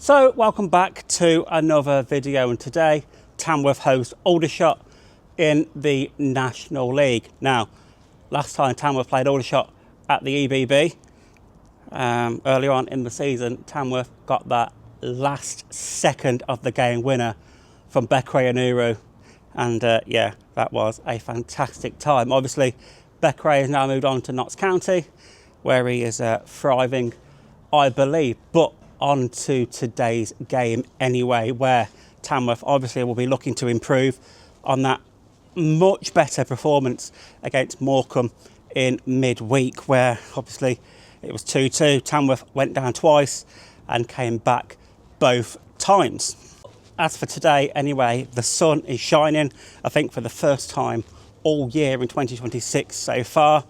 So welcome back to another video, and today Tamworth host Aldershot in the National League. Now, last time Tamworth played Aldershot at the EBB, earlier on in the season, Tamworth got that last second of the game winner from Bekray Onuru, and yeah, that was a fantastic time. Obviously, Bekray has now moved on to Notts County, where he is thriving, I believe. But on to today's game anyway, where Tamworth obviously will be looking to improve on that much better performance against Morecambe in midweek, where obviously it was 2-2. Tamworth went down twice and came back both times. As for today anyway, the sun is shining, I think for the first time all year in 2026 so far,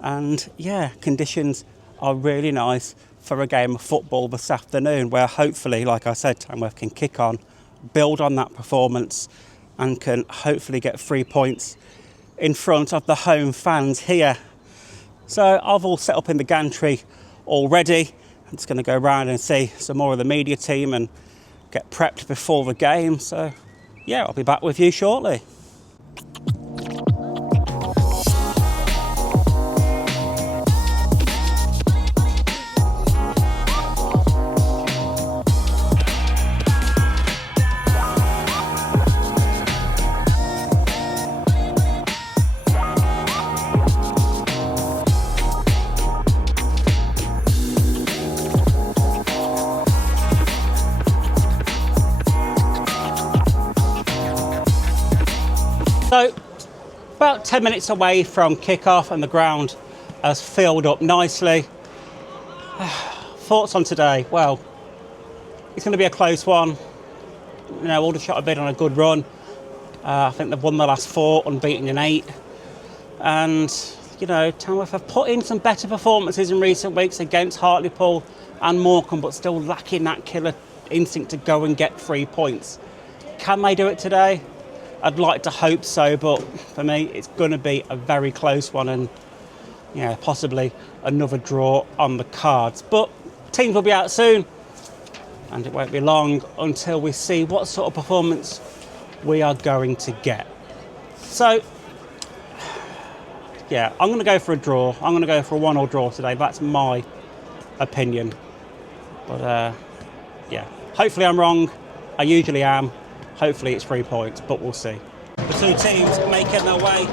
and yeah, conditions are really nice for a game of football this afternoon, where hopefully, like I said, Tamworth can kick on, build on that performance, and can hopefully get 3 points in front of the home fans here. So I've all set up in the gantry already. I'm just going to go around and see some more of the media team and get prepped before the game. So yeah, I'll be back with you shortly. So, about 10 minutes away from kickoff, and the ground has filled up nicely. Thoughts on today? Well, it's going to be a close one. You know, Aldershot have been on a good run. I think they've won the last 4, unbeaten in 8. And, you know, Tamworth have put in some better performances in recent weeks against Hartlepool and Morecambe, but still lacking that killer instinct to go and get 3 points. Can they do it today? I'd like to hope so, but for me, it's going to be a very close one, and yeah, possibly another draw on the cards. But teams will be out soon, and it won't be long until we see what sort of performance we are going to get. So, yeah, I'm going to go for a draw. I'm going to go for a 1-1 draw today. That's my opinion. But yeah, hopefully I'm wrong. I usually am. Hopefully it's 3 points, but we'll see. The two teams making their way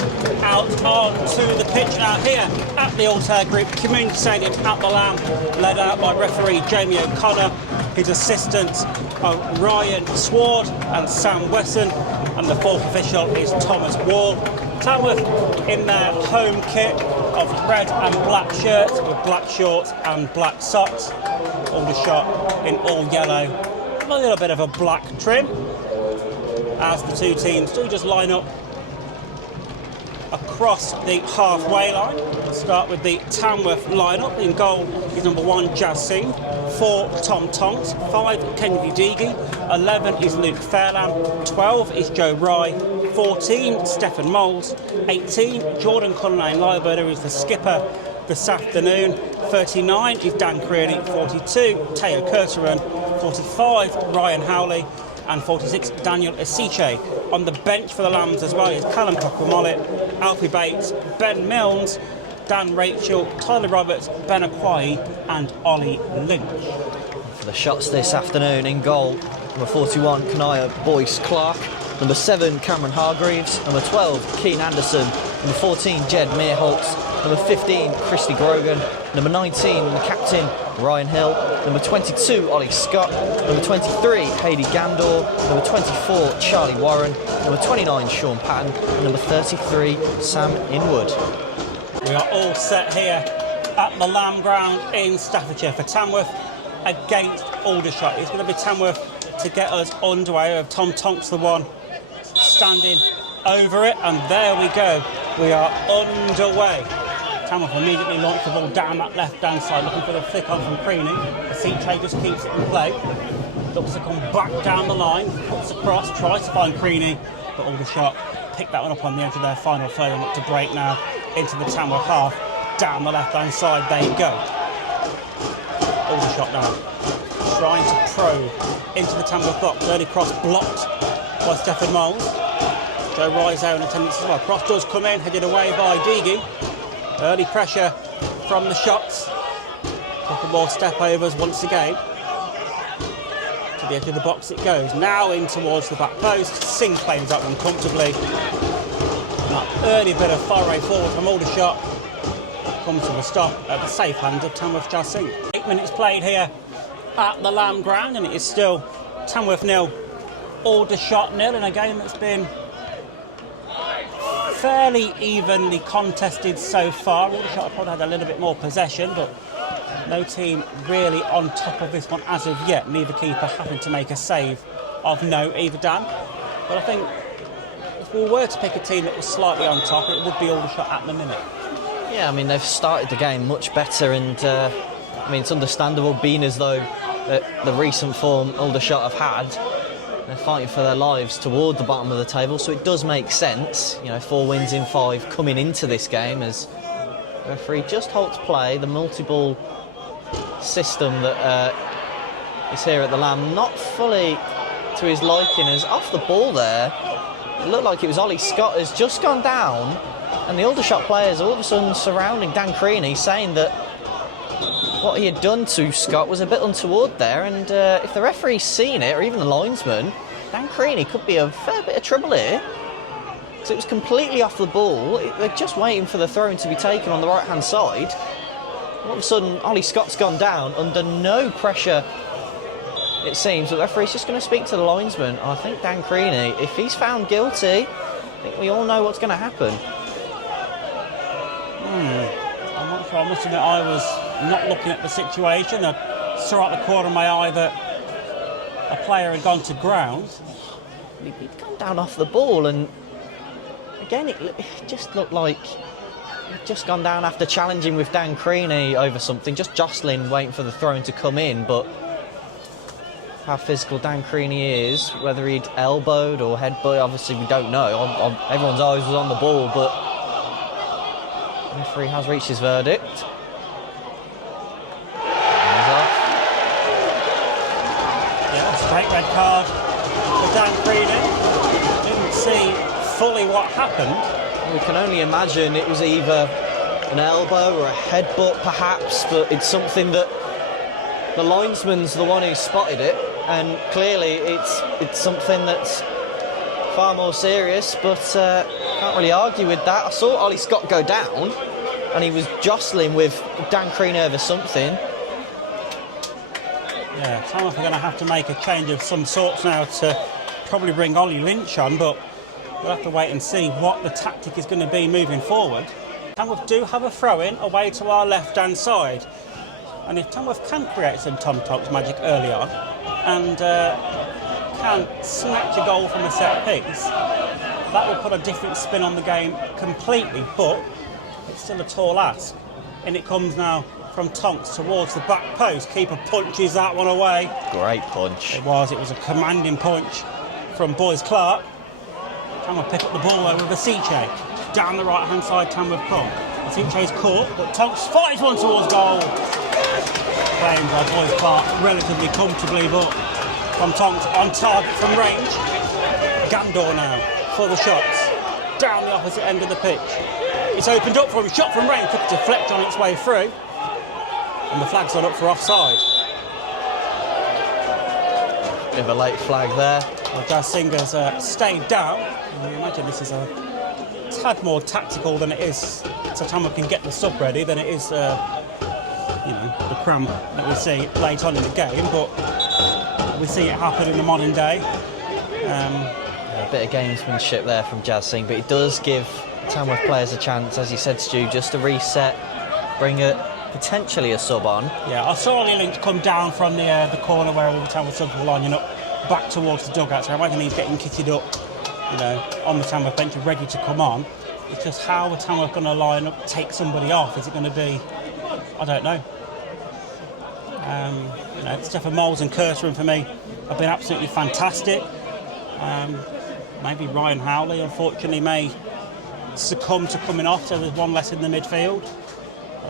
out onto the pitch now here at the Altair Group Community Stadium at the Lamb, led out by referee Jamie O'Connor, his assistants Ryan Sward and Sam Wesson, and the fourth official is Thomas Wall. Tamworth in their home kit of red and black shirts with black shorts and black socks. Aldershot in all yellow, a little bit of a black trim, as the two teams do just line up across the halfway line. We'll start with the Tamworth lineup. In goal is number 1, Jazz Singh, 4, Tom Tonks, 5, Kennedy Deagy, 11 is Luke Fairlamb, 12 is Joe Rye, 14, Stephen Moles, 18, Jordan Cullinane Lyberg, who is the skipper this afternoon, 39 is Dan Creeny, 42, Teo Curteran, 45, Ryan Howley, and 46, Daniel Esiche. On the bench for the Lambs as well is Callum Cockrell-Mollett, Alfie Bates, Ben Milnes, Dan Rachel, Tyler Roberts, Ben Aquai, and Ollie Lynch. For the shots this afternoon, in goal, number 41, Kanaya Boyce Clark, number 7, Cameron Hargreaves, number 12, Keane Anderson, number 14, Jed Meerholtz, number 15, Christy Grogan, number 19, the captain, Ryan Hill, number 22, Ollie Scott, number 23, Hayley Gandor, number 24, Charlie Warren, number 29, Sean Patton, and number 33, Sam Inwood. We are all set here at the Lamb Ground in Staffordshire for Tamworth against Aldershot. It's going to be Tamworth to get us underway, with Tom Tonks the one standing over it, and there we go. We are underway. Tamworth immediately launched the ball down that left-hand side, looking for the flick on from Creeny. Esiche just keeps it in play. Looks to come back down the line, puts across, tries to find Creeny, but Aldershot picked that one up on the edge of their final third and look to break now into the Tamworth half. Down the left-hand side, there you go. Aldershot now, trying to probe into the Tamworth box. Early cross blocked by Stephen Moles. Joe Rizzo in attendance as well. Cross does come in, headed away by Deegy. Early pressure from the shots. Couple more step overs once again. To the edge of the box it goes. Now in towards the back post. Singh claims that one comfortably. That early bit of foray forward from Aldershot comes to a stop at the safe hands of Tamworth Jazz Singh. 8 minutes played here at the Lamb Ground, and it is still Tamworth 0, Aldershot 0 in a game that's been fairly evenly contested so far. Aldershot have probably had a little bit more possession, but no team really on top of this one as of yet. Neither keeper having to make a save of note, either Dan. But I think if we were to pick a team that was slightly on top, it would be Aldershot at the minute. Yeah, I mean, they've started the game much better, and I mean, it's understandable, being as though the recent form Aldershot have had. They're fighting for their lives toward the bottom of the table, so it does make sense. 4 wins in 5 coming into this game as the referee just halts play. The multi-ball system that is here at the Lamb, not fully to his liking, as off the ball there, it looked like it was Ollie Scott has just gone down, and the Aldershot players all of a sudden surrounding Dan Creeny, saying that what he had done to Scott was a bit untoward there, and if the referee's seen it, or even the linesman, Dan Creeny could be a fair bit of trouble here, because it was completely off the ball. They're just waiting for the throw-in to be taken on the right-hand side. All of a sudden, Ollie Scott's gone down under no pressure, it seems. The referee's just going to speak to the linesman. I think Dan Creeny, if he's found guilty, I think we all know what's going to happen. I'm not sure. I must admit, I was not looking at the situation. I saw out the corner of my eye that a player had gone to ground. He'd gone down off the ball, and again, it just looked like he'd just gone down after challenging with Dan Creeny over something, just jostling, waiting for the throw-in to come in. But how physical Dan Creeny is, whether he'd elbowed or headbutt, obviously we don't know. Everyone's eyes was on the ball, but the referee has reached his verdict. Yeah, straight red card for Dan Creeny. Didn't see fully what happened. We can only imagine it was either an elbow or a headbutt perhaps, but it's something that the linesman's the one who spotted it, and clearly it's something that's far more serious, but can't really argue with that. I saw Ollie Scott go down, and he was jostling with Dan Creeny over something. Yeah, Tamworth are going to have to make a change of some sorts now to probably bring Ollie Lynch on, but we'll have to wait and see what the tactic is going to be moving forward. Tamworth do have a throw-in away to our left-hand side, and if Tamworth can create some Tom Tonks magic early on and can snatch a goal from a set piece, that will put a different spin on the game completely, but it's still a tall ask. And it comes now from Tonks towards the back post. Keeper punches that one away. Great punch. It was a commanding punch from Boys Clark. Tamworth pick up the ball though with Asiche. Down the right hand side, Tamworth come. Asiche's caught, but Tonks fires one towards goal. Claimed by Boys Clark relatively comfortably, but from Tonks on target from range. Gandor now for the shots. Down the opposite end of the pitch. It's opened up for him, shot from range, took a deflect on its way through. And the flag's on up for offside. Bit of a late flag there. Well, Jazz Singer's stayed down. I imagine this is a tad more tactical than it is, so Tamworth can get the sub ready, than it is, the cramp that we see late on in the game. But we see it happen in the modern day. A bit of gamesmanship there from Jazz Singh, but it does give Tamworth players a chance, as you said, Stu, just to reset, bring potentially a sub on. Yeah, I saw Ollie Lynch come down from the corner where all the Tamworth subs were lining up back towards the dugout, so I imagine he's getting kitted up, on the Tamworth bench and ready to come on. It's just how the Tamworth going to line up, take somebody off? Is it going to be, I don't know. Stephen Moles and Kersham for me have been absolutely fantastic. Maybe Ryan Howley, unfortunately, may succumb to coming off, so there's one less in the midfield.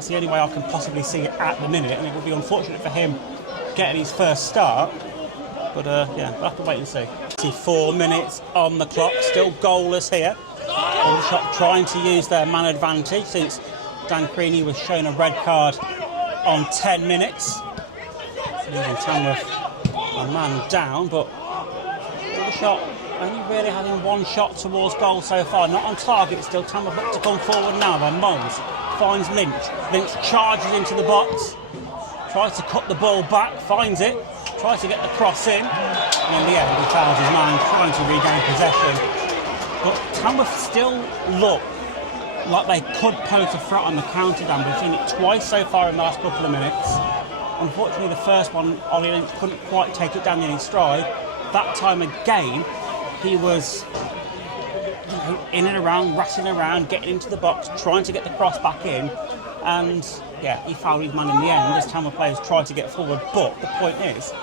That's the only way I can possibly see it at the minute, and it would be unfortunate for him getting his first start. But yeah, we'll have to wait and see. 4 minutes on the clock, still goalless here. Aldershot trying to use their man advantage since Dan Creeny was shown a red card on 10 minutes. Leaving Tamworth a man down, but Aldershot only really having one shot towards goal so far. Not on target still. Tamworth look to come forward now by Moles. Finds Lynch. Lynch charges into the box. Tries to cut the ball back. Finds it. Tries to get the cross in. And in the end he fouls his man trying to regain possession. But Tamworth still look like they could pose a threat on the counter, Dan. We've seen it twice so far in the last couple of minutes. Unfortunately, the first one, Ollie Lynch couldn't quite take it down in his stride. That time again, he was in and around, ratting around, getting into the box, trying to get the cross back in. And yeah, he fouled his man in the end as Tamworth players tried to get forward. But the point is,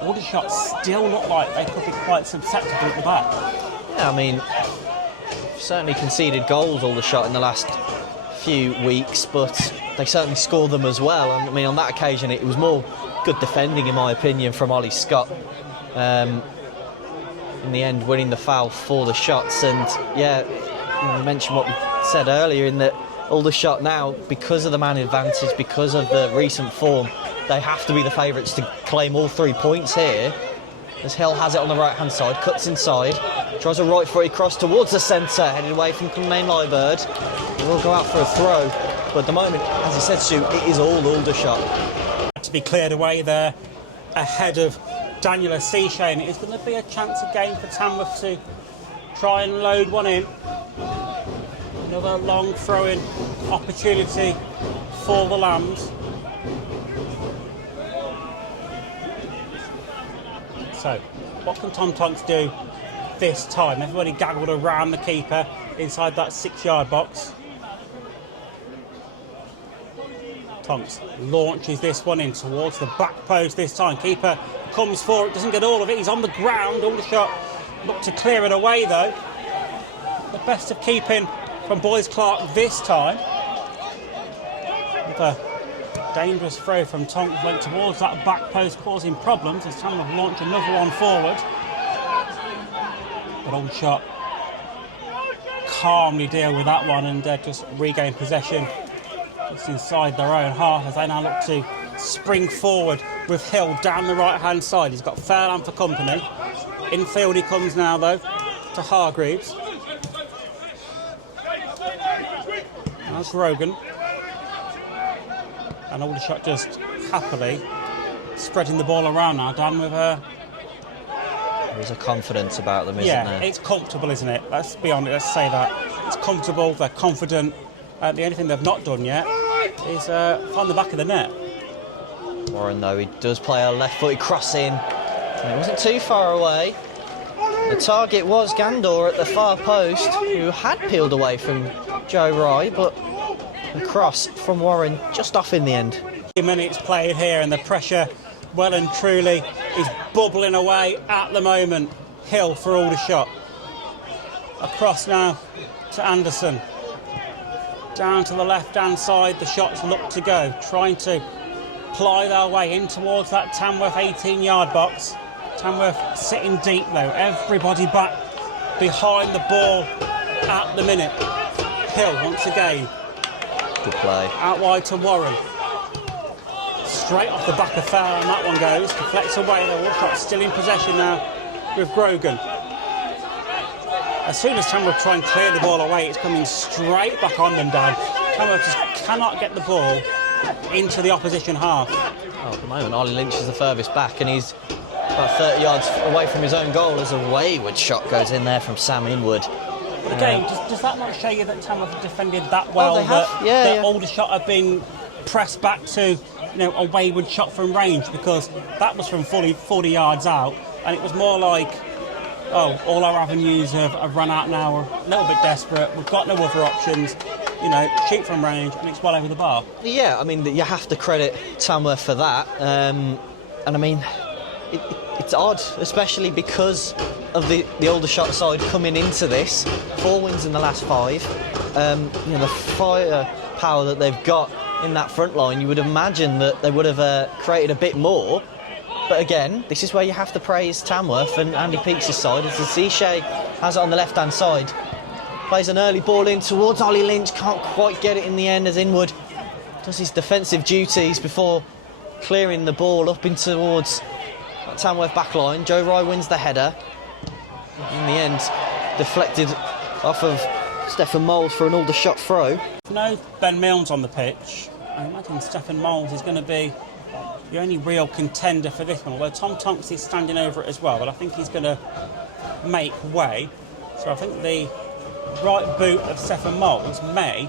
Aldershot still look like they could be quite susceptible at the back. Yeah, I mean, certainly conceded goals Aldershot in the last few weeks, but they certainly scored them as well. And I mean, on that occasion, it was more good defending, in my opinion, from Ollie Scott. In the end, winning the foul for the shots. And yeah, you mentioned what we said earlier in that Aldershot now, because of the man advantage, because of the recent form, they have to be the favourites to claim all 3 points here. As Hill has it on the right-hand side, cuts inside, tries a right-footed cross towards the centre, headed away from main Liebird. He will go out for a throw, but at the moment, as he said, Stu, it is all Aldershot. To be cleared away there, ahead of Daniel Asisha, and it is going to be a chance again for Tamworth to try and load one in. Another long throw-in opportunity for the Lambs. So, what can Tom Tonks do this time? Everybody gaggled around the keeper inside that 6-yard box. Tonks launches this one in towards the back post this time. Keeper comes for it, doesn't get all of it. He's on the ground. Aldershot look to clear it away though. The best of keeping from Boys Clark this time. With a dangerous throw from Tonks went towards that back post, causing problems as Tamworth launch another one forward. But Aldershot calmly deal with that one and just regain possession just inside their own half as they now look to spring forward with Hill down the right hand side. He's got Fairland for company. Infield he comes now though to Hargreaves. Now Grogan. And Aldershot just happily spreading the ball around now, Dan, with her. There's a confidence about them, isn't there? Yeah, it's comfortable, isn't it? Let's be honest, let's say that. It's comfortable, they're confident. The only thing they've not done yet is find the back of the net. Warren, though, he does play a left-footed cross in. And it wasn't too far away. The target was Gandor at the far post, who had peeled away from Joe Rye, but the cross from Warren just off in the end. 2 minutes played here and the pressure well and truly is bubbling away at the moment. Hill for Aldershot. Across now to Anderson. Down to the left-hand side, the shots look to go. Trying to ply their way in towards that Tamworth 18-yard box. Tamworth sitting deep though. Everybody back behind the ball at the minute. Hill once again. Good play. Out wide to Warren. Straight off the back of foul and that one goes. Deflects away. The Aldershot still in possession now with Grogan. As soon as Tamworth try and clear the ball away, it's coming straight back on them, Dan. Tamworth just cannot get the ball into the opposition half. Oh, at the moment, Ollie Lynch is the furthest back and he's about 30 yards away from his own goal as a wayward shot goes in there from Sam Inwood. But again, does that not show you that Tamworth have defended that well? That Aldershot have been pressed back to a wayward shot from range, because that was from 40 yards out, and it was more like, oh, all our avenues have run out now. We're a little bit desperate. We've got no other options. Shoot from range, and it's well over the bar. Yeah, I mean, you have to credit Tamworth for that. And I mean, it's odd, especially because of the Aldershot side coming into this. 4 wins in the last 5. The firepower that they've got in that front line, you would imagine that they would have created a bit more. But again, this is where you have to praise Tamworth and Andy Peaks' side, as the Seashay has it on the left-hand side. Plays an early ball in towards Ollie Lynch, can't quite get it in the end as Inwood does his defensive duties before clearing the ball up in towards that Tamworth backline. Joe Rye wins the header. In the end, deflected off of Stefan Moles for an Aldershot throw. No Ben Milnes on the pitch. I imagine Stefan Moles is going to be the only real contender for this one, although Tom Tonks is standing over it as well, but I think he's going to make way. So I think the right boot of Stefan Moles may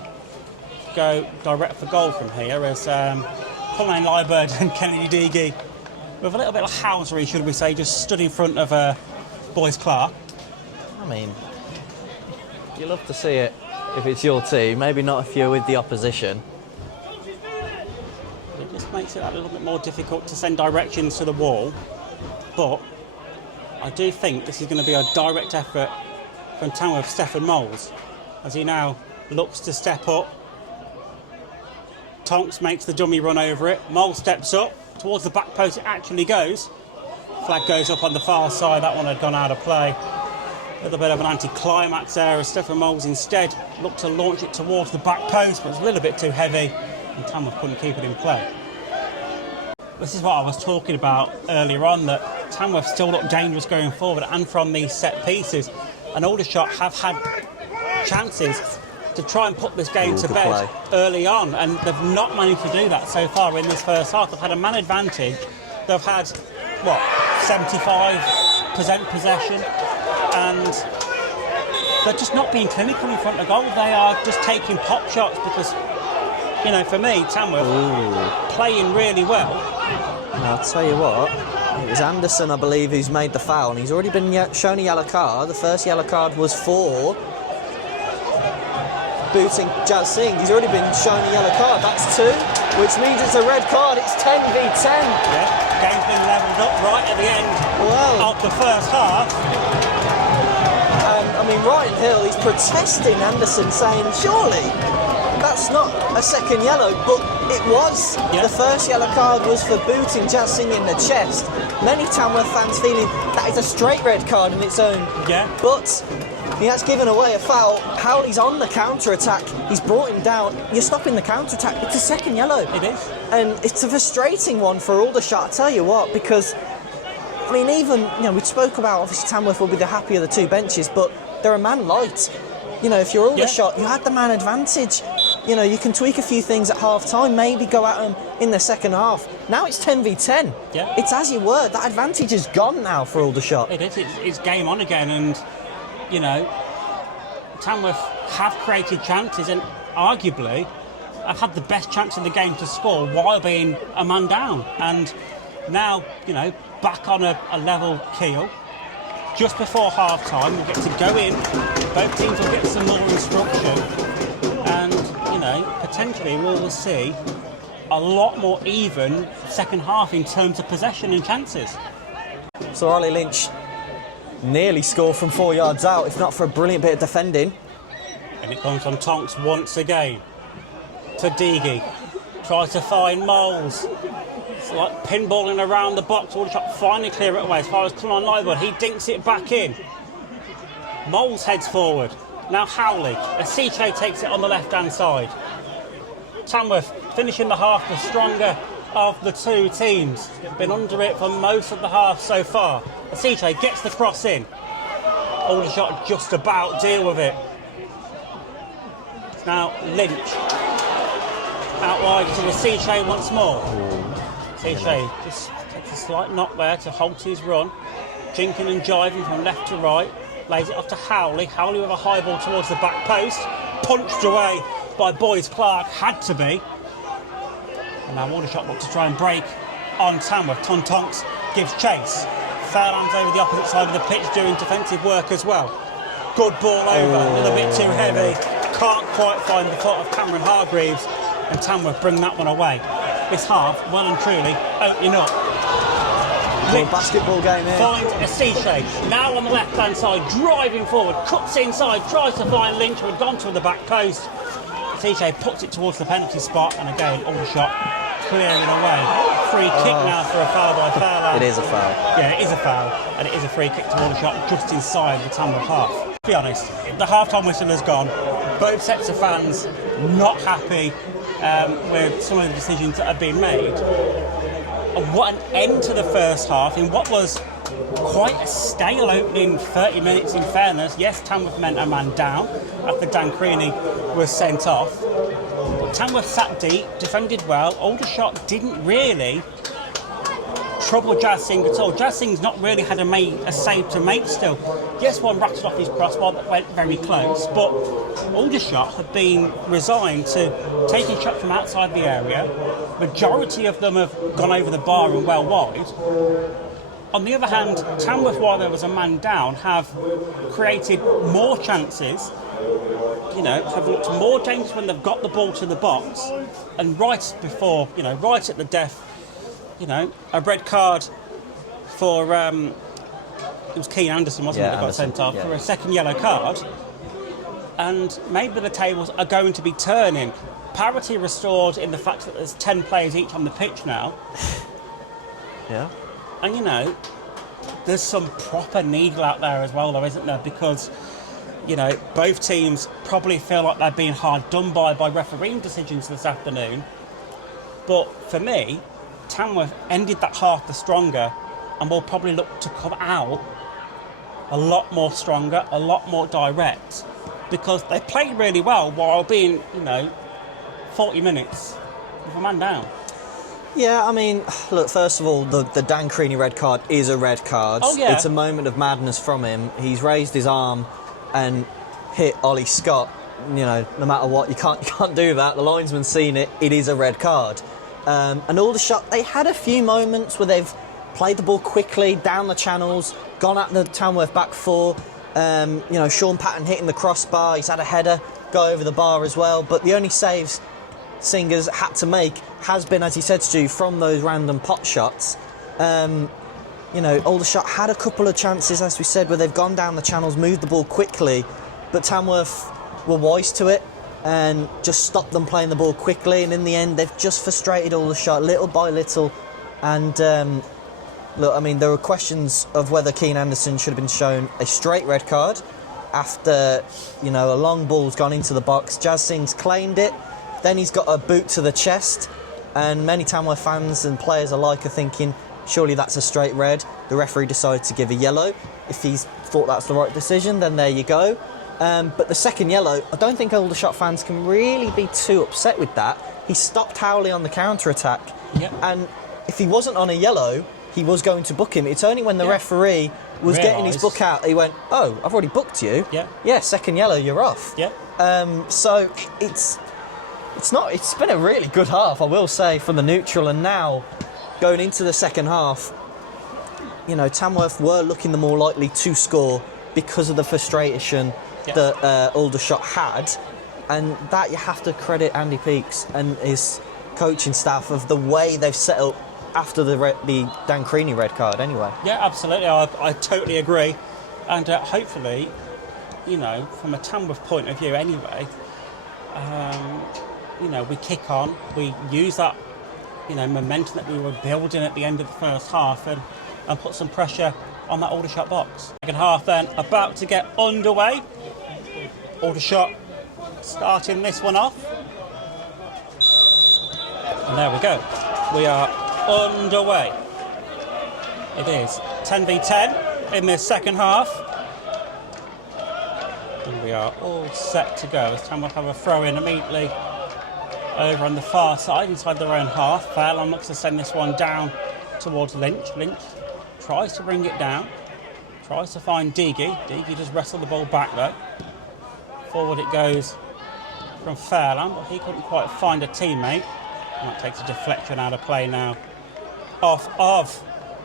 go direct for goal from here, as Colin Liebert and Kennedy Deagy, with a little bit of housery, should we say, just stood in front of Boyce Clark. I mean, you love to see it if it's your team, maybe not if you're with the opposition. It just makes it a little bit more difficult to send directions to the wall, but I do think this is going to be a direct effort from Tamworth Stefan Moles, as he now looks to step up. Tonks makes the dummy run over it. Moles steps up towards the back post. It actually goes. Flag goes up on the far side. That one had gone out of play. A little bit of an anti-climax there, as Stefan Moles instead looked to launch it towards the back post, but it was a little bit too heavy and Tamworth couldn't keep it in play. This is what I was talking about earlier on, that Tamworth still look dangerous going forward and from these set pieces. And Aldershot have had chances to try and put this game to bed early on, and they've not managed to do that so far in this first half. They've had a man advantage. They've had, 75% possession, and they're just not being clinical in front of goal. They are just taking pop shots because, for me, Tamworth playing really well. I'll tell you what, it was Anderson, I believe, who's made the foul, and he's already been shown a yellow card. The first yellow card was for booting Jazz Singh. He's already been shown a yellow card. That's 2, which means it's a red card. It's 10 v 10. Yeah, game's been levelled up right at the end of the first half. And Ryan Hill, he's protesting Anderson, saying, surely that's not a second yellow, but it was. Yeah. The first yellow card was for booting Jazz Singh in the chest. Many Tamworth fans feeling that is a straight red card in its own. Yeah. But he has given away a foul. Howley's on the counter-attack. He's brought him down. You're stopping the counter-attack. It's a second yellow. It is. And it's a frustrating one for Aldershot, I tell you what, because, even, we spoke about, obviously, Tamworth will be the happier of the two benches, but they're a man light. If you're Aldershot, you had the man advantage. You can tweak a few things at half-time, maybe go at them in the second half. Now it's 10 v 10. Yeah. It's as you were. That advantage is gone now for Aldershot. It is. It's game on again, and, Tamworth have created chances and arguably have had the best chance in the game to score while being a man down. And now, back on a level keel. Just before half-time, we'll get to go in. Both teams will get some more instruction. And, potentially we'll see a lot more even second half in terms of possession and chances. So Ollie Lynch nearly scored from 4 yards out, if not for a brilliant bit of defending. And it comes from Tonks once again to Deagy. Tries to find Moles. It's like pinballing around the box. Aldershot finally clear it away as far as Colin Liebert. He dinks it back in. Moles heads forward. Now Howley. Asiche takes it on the left-hand side. Tamworth finishing the half the stronger of the two teams. Been under it for most of the half so far. Asiche gets the cross in. Aldershot just about deal with it. Now Lynch. Out wide to Asiche once more. Asiche just takes a slight knock there to halt his run. Jinking and jiving from left to right. Lays it off to Howley. Howley with a high ball towards the back post. Punched away by Boyce Clark. Had to be. And now Aldershot look to try and break on Tamworth. Tom Tonks gives chase. Foul hands over the opposite side of the pitch doing defensive work as well. Good ball over. A little bit too heavy. Can't quite find the foot of Cameron Hargreaves. And Tamworth bring that one away. This half, well and truly, opening up. Lynch basketball game here. Finds Asiche, now on the left-hand side, driving forward, cuts inside, tries to find Lynch, who had gone to the back post. CJ puts it towards the penalty spot, and again, Aldershot clearing away. Free kick now for a foul by Fairland. It is a foul. Yeah, it is a foul, and it is a free kick to Aldershot just inside the Tamworth half. To be honest, the half-time whistle has gone. Both sets of fans not happy with some of the decisions that have been made. And what an end to the first half in what was quite a stale opening 30 minutes in fairness. Yes, Tamworth meant a man down after Dan Creeny was sent off. But Tamworth sat deep, defended well. Aldershot didn't really trouble Jazz Singh at all. Jazz Singh's not really had a save to make still. Yes, one rattled off his crossbar that went very close, but Aldershot have been resigned to taking shots from outside the area. Majority of them have gone over the bar and well wide. On the other hand, Tamworth, while there was a man down, have created more chances, have looked more dangerous when they've got the ball to the box, and right before, right at the death, a red card for, it was Keane Anderson, wasn't it, that got sent off for a second yellow card. And maybe the tables are going to be turning. Parity restored in the fact that there's 10 players each on the pitch now. Yeah. And, there's some proper needle out there as well, though, isn't there? Because, both teams probably feel like they're being hard done by refereeing decisions this afternoon. But for me, Tamworth ended that half the stronger and will probably look to come out a lot more stronger, a lot more direct, because they played really well while being, 40 minutes with a man down. Yeah, I mean, look, first of all, the Dan Creeny red card is a red card. Oh, yeah. It's a moment of madness from him. He's raised his arm and hit Ollie Scott. No matter what, you can't do that. The linesman's seen it. It is a red card. And Aldershot, they had a few moments where they've played the ball quickly down the channels, gone at the Tamworth back four. Sean Patton hitting the crossbar. He's had a header go over the bar as well. But the only saves Singer's had to make has been, as he said, Stu, from those random pot shots. Aldershot had a couple of chances, as we said, where they've gone down the channels, moved the ball quickly, but Tamworth were wise to it and just stopped them playing the ball quickly, and in the end they've just frustrated Aldershot little by little. And there were questions of whether Keane Anderson should have been shown a straight red card after a long ball's gone into the box. Jazz Singh's claimed it, then he's got a boot to the chest, and many Tamworth fans and players alike are thinking surely that's a straight red. The referee decided to give a yellow. If he's thought that's the right decision, then there you go. But the second yellow, I don't think Aldershot fans can really be too upset with that. He stopped Howley on the counter-attack. Yep. And if he wasn't on a yellow, he was going to book him. It's only when the referee was getting his book out, he went, "Oh, I've already booked you. Yeah, second yellow, you're off." Yeah. So it's been a really good half, I will say, from the neutral. And now, going into the second half, Tamworth were looking the more likely to score because of the frustration that Aldershot had, and that you have to credit Andy Peakes and his coaching staff of the way they've set up after the Dan Creeny red card anyway. Yeah, absolutely, I totally agree. And hopefully, from a Tamworth point of view anyway, we kick on, we use that momentum that we were building at the end of the first half and put some pressure on that Aldershot box. Second half then about to get underway. Aldershot starting this one off. And there we go. We are underway. It is 10v10 in this second half. And we are all set to go as Tamworth have a throw in immediately over on the far side inside their own half. Fairland looks to send this one down towards Lynch. Lynch tries to bring it down, tries to find Deagy. Deagy just wrestled the ball back though. Forward it goes from Fairland, but he couldn't quite find a teammate. And that takes a deflection out of play now off of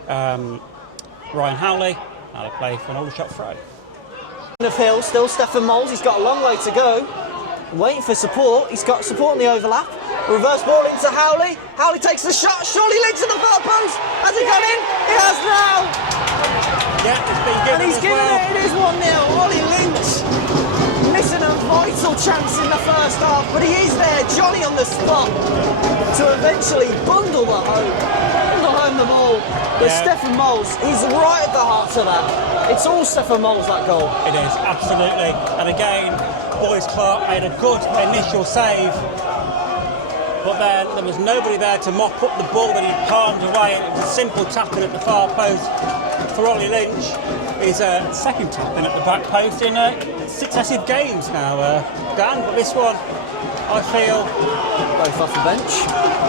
Ryan Howley. Out of play for an Aldershot throw. Of Hill, still Stefan Moles, he's got a long way to go. Waiting for support, he's got support on the overlap. Reverse ball into Howley. Howley takes the shot, surely Lynch at the far post. Has it gone in? It has now! Yeah, it's been given. And he's given it, it is 1-0. Ollie Lynch missing a vital little chance in the first half, but he is there, Johnny on the spot, to eventually bundle home the ball. But Stefan Moles, he's right at the heart of that. It's all Stefan Moles, that goal. It is, absolutely. And again, Boyce Clark made a good initial save, but then there was nobody there to mop up the ball that he palmed away, and it was a simple tap-in at the far post for Ollie Lynch. His second tap-in at the back post in successive games now, Dan. But this one, I feel, both off the bench.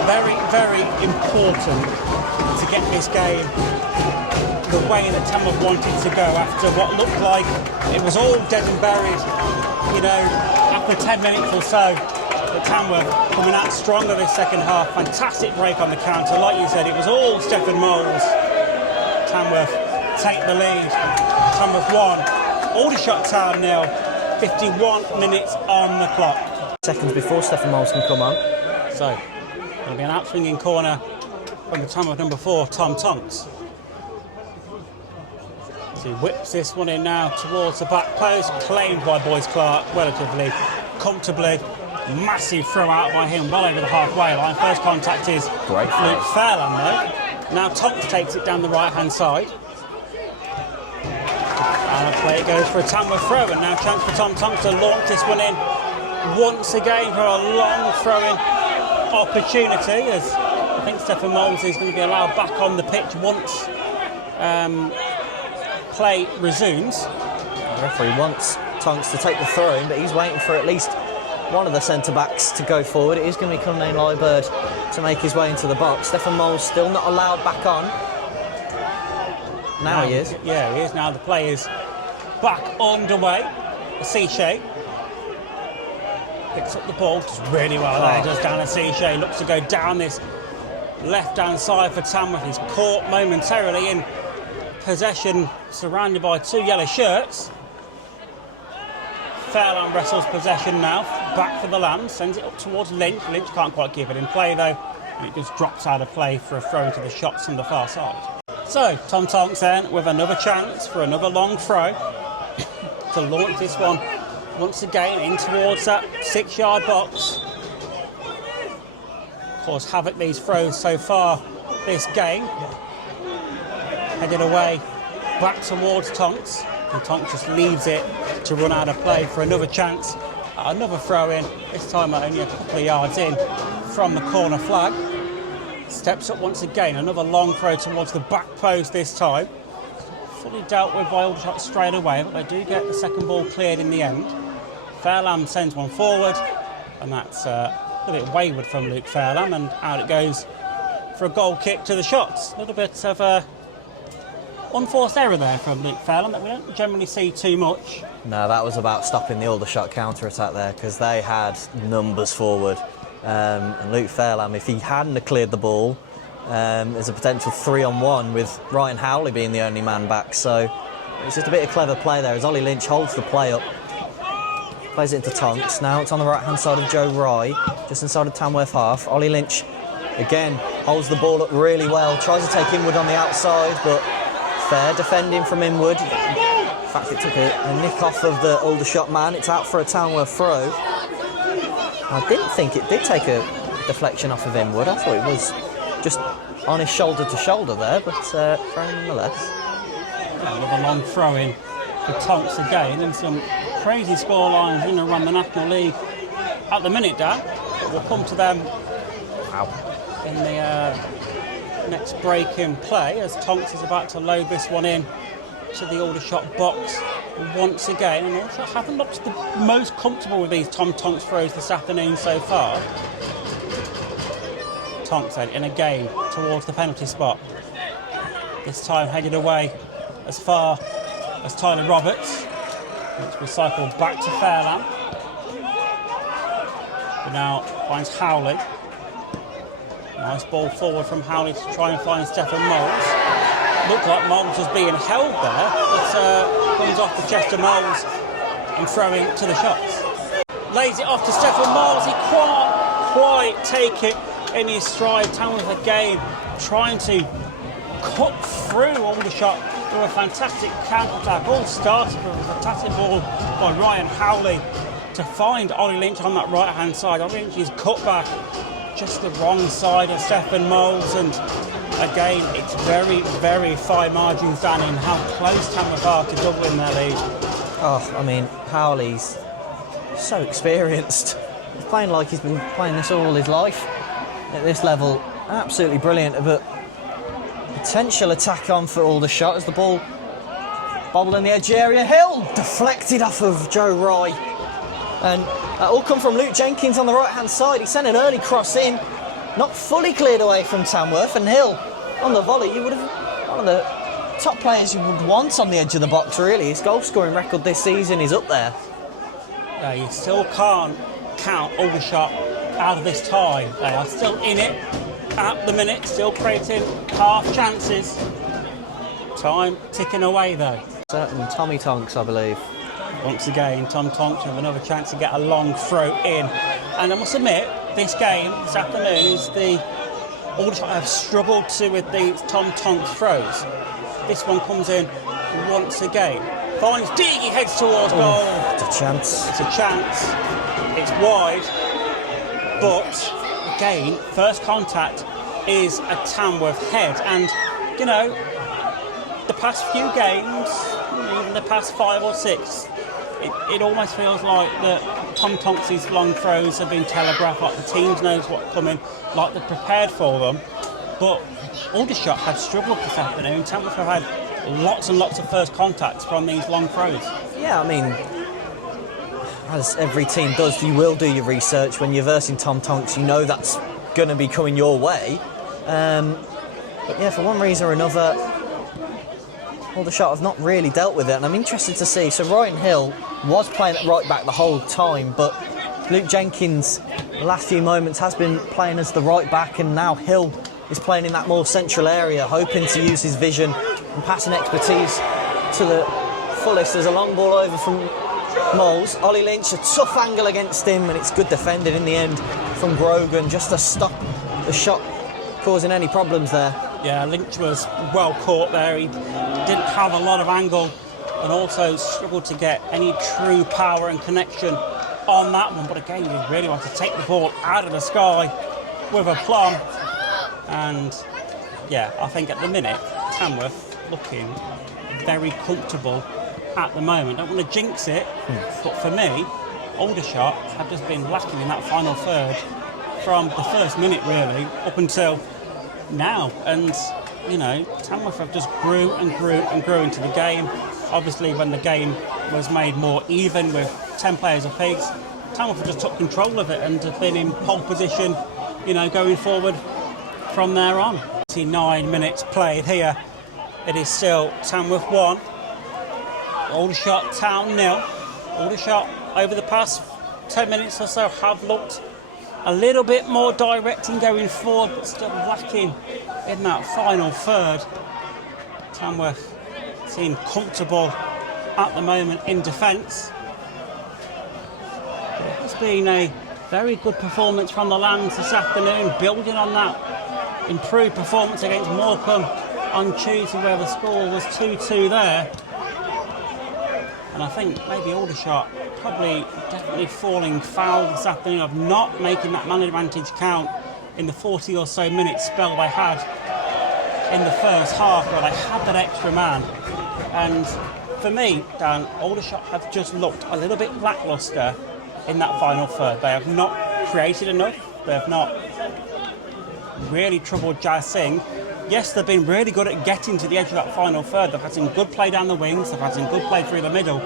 Very, very important to get this game the way that Tamworth wanted to go after what looked like it was all dead and buried, you know, after 10 minutes or so. But Tamworth coming out stronger this second half. Fantastic break on the counter. Like you said, it was all Stefan Moles. Tamworth take the lead. Tamworth 1, Aldershot Town 0. 51 minutes on the clock. Seconds before Stefan Moles can come on. So, there'll be an out-swinging corner from the Tamworth number 4, Tom Tonks. So he whips this one in now towards the back post, claimed by Boyce Clark relatively comfortably. Massive throw out by him, well over the halfway line. First contact is great Luke Fairland though. Now Tonks takes it down the right-hand side. And a play goes for a Tamworth throw, and now chance for Tom Tonks to launch this one in once again for a long throwing opportunity, as I think Stefan Moles is going to be allowed back on the pitch once play resumes. The referee wants Tonks to take the throw in, but he's waiting for at least one of the centre-backs to go forward. It is going to be Conor Liebird to make his way into the box. Stefan Moles still not allowed back on. Now he is. Yeah, he is now. The play is back underway. A C-shape. Picks up the ball just really well there. Does down a C-shape. Looks to go down this left-hand side for Tamworth. He's caught momentarily in possession, surrounded by two yellow shirts. Fairland wrestles possession now, back for the Lambs, sends it up towards Lynch. Lynch can't quite give it in play though, and it just drops out of play for a throw into the shots from the far side. So, Tom Tonks then with another chance for another long throw to launch this one once again in towards that 6-yard box. Caused havoc these throws so far this game. Headed away back towards Tonks. And Tonks just leaves it to run out of play for another chance. Another throw in, this time only a couple of yards in from the corner flag. Steps up once again, another long throw towards the back post this time. Fully dealt with by Aldershot straight away, but they do get the second ball cleared in the end. Fairland sends one forward, and that's a bit wayward from Luke Fairland, and out it goes for a goal kick to the shots. A little bit of unforced error there from Luke Fairland that we don't generally see too much. No, that was about stopping the Aldershot counter-attack there, because they had numbers forward. And Luke Fairland, if he hadn't have cleared the ball, there's a potential 3-on-1 with Ryan Howley being the only man back. So it's just a bit of clever play there as Ollie Lynch holds the play up. Plays it into Tonks. Now it's on the right-hand side of Joe Rye, just inside of Tamworth half. Ollie Lynch, again, holds the ball up really well. Tries to take Inwood on the outside, but fair defending from Inwood. In fact, it took a nick off of the Aldershot man. It's out for a Tamworth throw. I didn't think it did take a deflection off of Inwood. I thought it was just on his shoulder to shoulder there, but throw nonetheless. Another long throw in for Tonks again, and some crazy score lines in around the National League at the minute, Dan. But we'll come to them in the next break in play as Tonks is about to load this one in to the Aldershot box once again. And Aldershot haven't looked the most comfortable with these Tom Tonks throws this afternoon so far. Tonks then in again towards the penalty spot. This time headed away as far as Tyler Roberts, which will cycle back to Fairland. Who now finds Howley. Nice ball forward from Howley to try and find Stefan Moles. Looked like Moles was being held there, but comes off the chest of Moles and throwing to the shots. Lays it off to Stefan Moles. He can't quite take it in his stride. Tamworth again trying to cut through Aldershot with a fantastic counter-attack. All started with a fantastic ball by Ryan Howley to find Ollie Lynch on that right-hand side. Ollie Lynch is cut back just the wrong side of Stephen Moles, and again, it's very, very fine margins down in how close Tamworth are to doubling their lead. Oh, I mean, Howley's so experienced. He's playing like he's been playing this all his life at this level. Absolutely brilliant, but potential attack on for Aldershot as the ball bobbled in the edge area. Hill deflected off of Joe Rye, and that all come from Luke Jenkins on the right-hand side. He sent an early cross in, not fully cleared away from Tamworth, and Hill on the volley. You would have one of the top players you would want on the edge of the box, really. His goal-scoring record this season is up there. Yeah, you still can't count Aldershot out of this tie. They are still in it at the minute, still creating half chances. Time ticking away though. Certain Tommy Tonks, I believe. Once again, Tom Tonks with another chance to get a long throw in. And I must admit, this game this afternoon is the Aldershot have struggled to with these Tom Tonks throws. This one comes in once again. Finds Diggy, heads towards goal. It's a chance. It's a chance. It's wide. But again, first contact is a Tamworth head. And, you know, the past few games, even the past 5 or 6, it almost feels like that Tom Tonks' long throws have been telegraphed, like the teams knows what's coming, like they're prepared for them. But Aldershot have struggled this afternoon. Tamworth have had lots and lots of first contacts from these long throws. Yeah, I mean, as every team does, you will do your research. When you're versing Tom Tonks, you know that's going to be coming your way. But yeah, for one reason or another, Aldershot have not really dealt with it, and I'm interested to see. So Ryan Hill was playing at right back the whole time, but Luke Jenkins, the last few moments, has been playing as the right back, and now Hill is playing in that more central area, hoping to use his vision and passing expertise to the fullest. There's a long ball over from Moles. Ollie Lynch, a tough angle against him, and it's good defended in the end from Grogan, just to stop the shot causing any problems there. Yeah, Lynch was well caught there. He didn't have a lot of angle and also struggled to get any true power and connection on that one. But again, he really wanted to take the ball out of the sky with a plum. And yeah, I think at the minute, Tamworth looking very comfortable at the moment. Don't want to jinx it, but for me, Aldershot have just been lacking in that final third from the first minute really up until now. And you know, Tamworth have just grew and grew and grew into the game. Obviously, when the game was made more even with 10 players apiece, Tamworth just took control of it and have been in pole position, you know, going forward from there on. 9 minutes played here. It is still Tamworth 1, Aldershot Town 0. Aldershot over the past 10 minutes or so have looked a little bit more direct in going forward, but still lacking in that final third. Tamworth seem comfortable at the moment in defence. It has been a very good performance from the Lambs this afternoon, building on that improved performance against Morecambe on Tuesday, where the score was 2-2 there. And I think maybe Aldershot definitely falling foul this afternoon of not making that man advantage count in the 40 or so minute spell they had in the first half, where they had that extra man. And for me, Dan, Aldershot have just looked a little bit lacklustre in that final third. They have not created enough. They have not really troubled Jazz Singh. Yes, they've been really good at getting to the edge of that final third. They've had some good play down the wings, they've had some good play through the middle.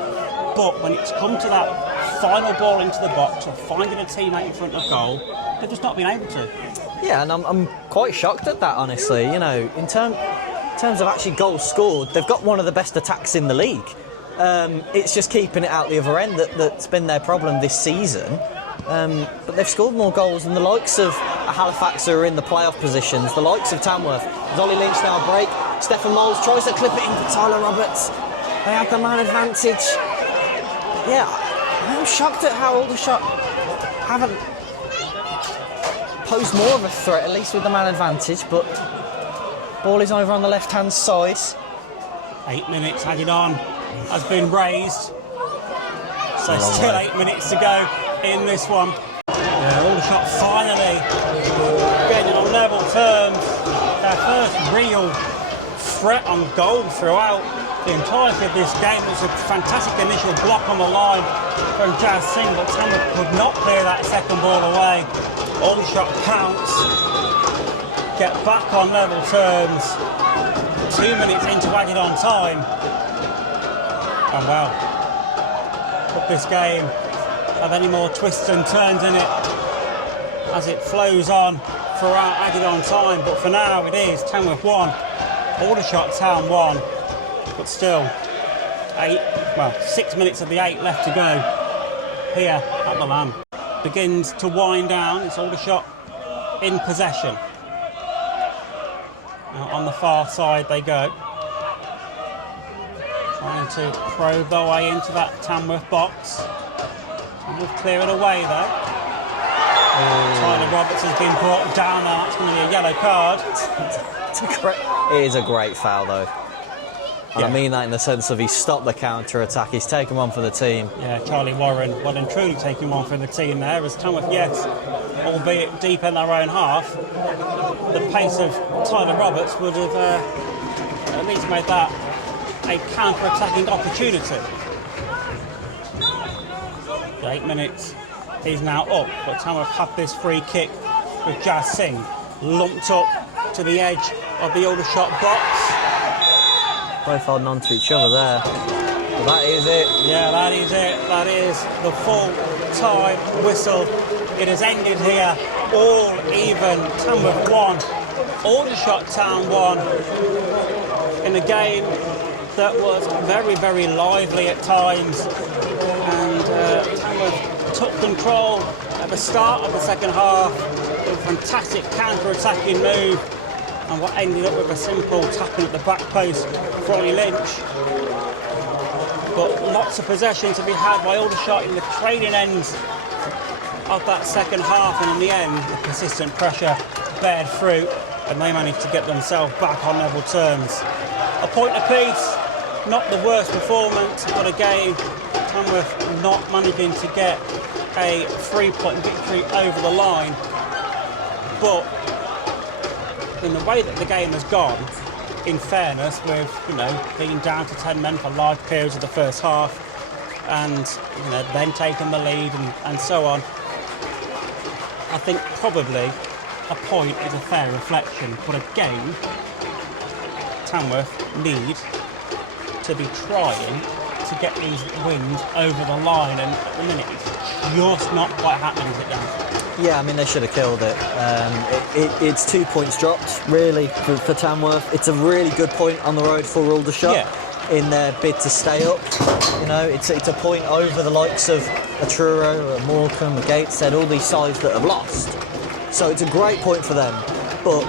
But when it's come to that final ball into the box or finding a teammate in front of goal, they've just not been able to. Yeah, and I'm quite shocked at that, honestly. You know, in terms of actually goals scored, they've got one of the best attacks in the league. It's just keeping it out the other end that's been their problem this season. But they've scored more goals than the likes of Halifax, who are in the playoff positions, the likes of Tamworth. Ollie Lynch now break. Stephen Moles tries to clip it in for Tyler Roberts. They have the man advantage. Yeah, I'm shocked at how Aldershot haven't posed more of a threat, at least with the man advantage, but ball is over on the left-hand side. 8 minutes added on, has been raised. So still 8 minutes to go in this one. Yeah, Aldershot finally getting on level terms. Their first real threat on goal throughout the entirety of this game. It was a fantastic initial block on the line from Jazz Singh, but Tamworth could not clear that second ball away. Aldershot pounce, get back on level terms. 2 minutes into added on time. And well, could this game have any more twists and turns in it as it flows on throughout added on time? But for now it is Tamworth 1, Aldershot Town 1, but still 6 minutes of the 8 left to go here at the Lamb. Begins to wind down. It's Aldershot in possession. Now on the far side they go, trying to probe their way into that Tamworth box. Tamworth clear it away though. Tyler Roberts has been brought down now. That's going to be a yellow card. It is a great foul though. And Yeah. I mean that in the sense of he stopped the counter-attack, he's taken one for the team. Yeah, Charlie Warren, well and truly taking one for the team there, as Tamworth, yes, albeit deep in their own half, the pace of Tyler Roberts would have at least made that a counter-attacking opportunity. The 8 minutes is now up, but Tamworth have this free kick with Jazz Singh lumped up to the edge of the Aldershot box. Both holding on to each other there. Well, that is it. Yeah, that is it. That is the full-time whistle. It has ended here, all even. Tamworth 1, Aldershot Town 1, in a game that was very, very lively at times. And Tamworth took control at the start of the second half with a fantastic counter-attacking move, and what ended up with a simple tapping at the back post for Ollie Lynch. But lots of possession to be had by Aldershot in the trailing ends of that second half, and in the end the persistent pressure bared fruit and they managed to get themselves back on level terms. A point apiece, not the worst performance, but again Tamworth not managing to get a 3-point victory over the line. But in the way that the game has gone, in fairness, with being down to 10 men for large periods of the first half, and then taking the lead and so on, I think probably a point is a fair reflection. But again, Tamworth need to be trying to get these wins over the line, and at the minute it's just not quite happening, is it, Dan? Yeah, I mean, they should have killed it. It's 2 points dropped, really, for Tamworth. It's a really good point on the road for Aldershot in their bid to stay up. It's a point over the likes of a Truro, a Morecambe, a Gateshead, all these sides that have lost. So it's a great point for them. But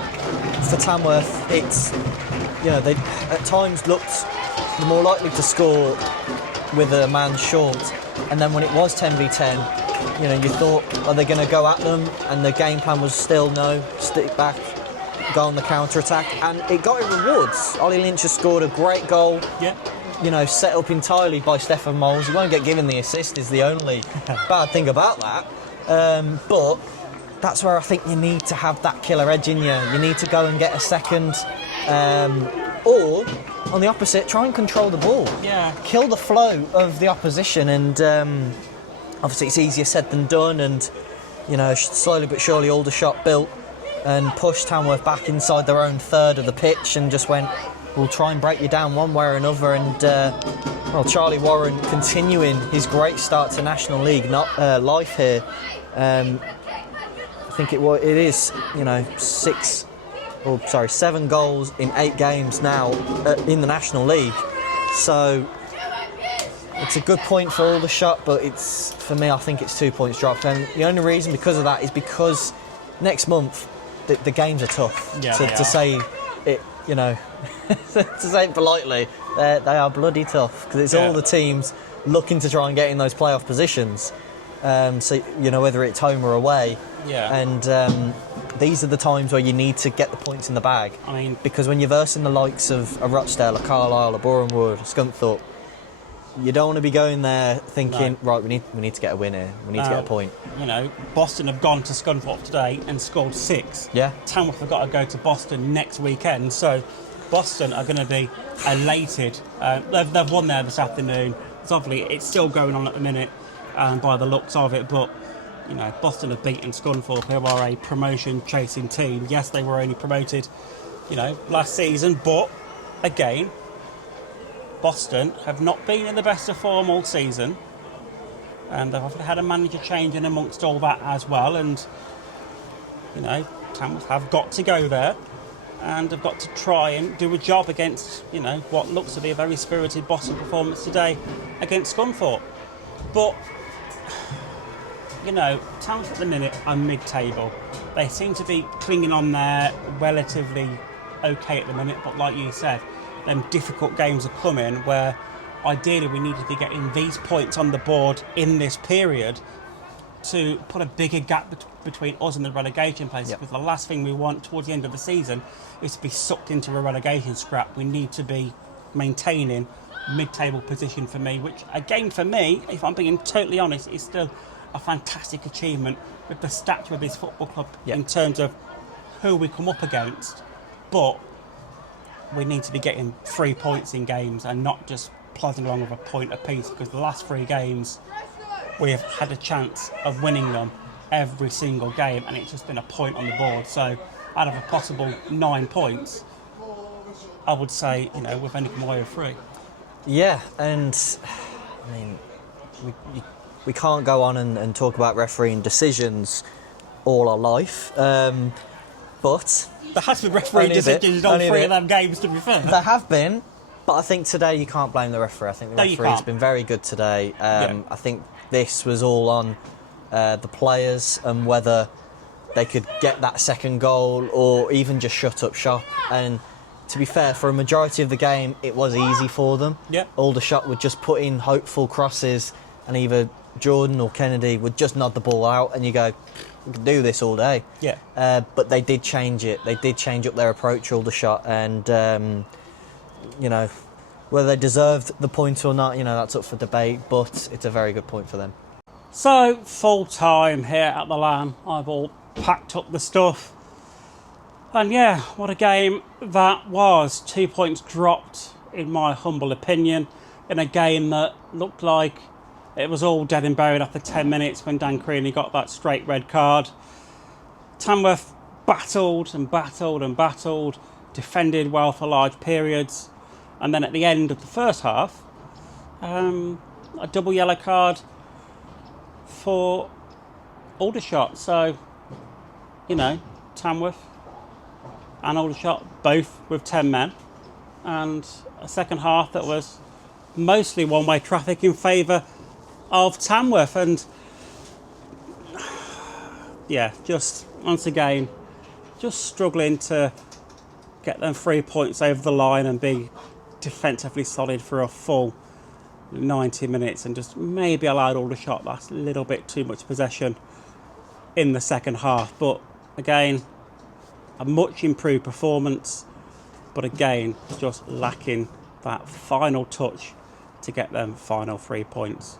for Tamworth, it's, they at times looked more likely to score with a man short. And then when it was 10v10, you thought, are they going to go at them? And the game plan was still no, stick back, go on the counter-attack. And it got it rewards. Ollie Lynch has scored a great goal, set up entirely by Stefan Moles. He won't get given the assist, is the only bad thing about that. But that's where I think you need to have that killer edge in you. You need to go and get a second. Or, on the opposite, try and control the ball. Yeah. Kill the flow of the opposition, and obviously it's easier said than done, and slowly but surely Aldershot built and pushed Tamworth back inside their own third of the pitch and just went, we'll try and break you down one way or another. And Charlie Warren continuing his great start to National League life here. I think it is 7 goals in 8 games now in the National League. So it's a good point for Aldershot, but for me, I think it's 2 points dropped. And the only reason because of that is because next month the games are tough. Yeah, to say it, to say it politely, they are bloody tough, because it's all the teams looking to try and get in those playoff positions. So whether it's home or away. Yeah. And these are the times where you need to get the points in the bag. I mean, because when you're versing the likes of a Rochdale, a Carlisle, a Borehamwood, a Scunthorpe, You don't want to be going there thinking, right, we need to get a win here. We need to get a point. You know, Boston have gone to Scunthorpe today and scored 6. Yeah. Tamworth have got to go to Boston next weekend, so Boston are going to be elated. They've won there this afternoon. It's still going on at the minute by the looks of it, but you know, Boston have beaten Scunthorpe, who are a promotion-chasing team. Yes, they were only promoted, you know, last season, but again, Boston have not been in the best of form all season, and they've had a manager change in amongst all that as well. And you know, Tamworth have got to go there, and have got to try and do a job against, you know, what looks to be a very spirited Boston performance today against Scunthorpe. But you know, Tamworth at the minute are mid-table. They seem to be clinging on there relatively okay at the minute, but like you said, them difficult games are coming where ideally we need to be getting these points on the board in this period to put a bigger gap between us and the relegation place. Yep. Because the last thing we want towards the end of the season is to be sucked into a relegation scrap. We need to be maintaining mid-table position for me, which again for me, if I'm being totally honest, is still a fantastic achievement with the stature of this football club in terms of who we come up against. But we need to be getting 3 points in games and not just plodding along with a point apiece, because the last 3 games we have had a chance of winning them every single game, and it's just been a point on the board. So out of a possible 9 points, I would say, you know, we've only come away with 3. Yeah, and I mean, we can't go on and talk about refereeing decisions all our life, but there has been refereeing decisions on 3 of them games, to be fair. There have been, but I think today you can't blame the referee. I think the referee's been very good today. I think this was all on the players and whether they could get that second goal or even just shut up shop. And to be fair, for a majority of the game, it was easy for them. Yeah. Aldershot would just put in hopeful crosses, and either Jordan or Kennedy would just nod the ball out, and you go, we can do this all day. Yeah. But they did change it. They did change up their approach, Aldershot, and you know, whether they deserved the point or not, you know, that's up for debate. But it's a very good point for them. So full time here at the LAN. I've all packed up the stuff. And yeah, what a game that was. 2 points dropped, in my humble opinion, in a game that looked like it was all dead and buried after 10 minutes when Dan Creeny got that straight red card. Tamworth battled and battled and battled, defended well for large periods, and then at the end of the first half, a double yellow card for Aldershot. So, you know, Tamworth and Aldershot both with 10 men, and a second half that was mostly one-way traffic in favour of Tamworth. And yeah, just once again, just struggling to get them 3 points over the line and be defensively solid for a full 90 minutes, and just maybe allowed Aldershot that little bit too much possession in the second half. But again, a much improved performance, but again, just lacking that final touch to get them final 3 points.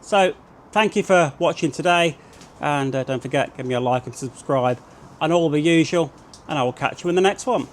So thank you for watching today, and don't forget, give me a like and subscribe and all the usual, and I will catch you in the next one.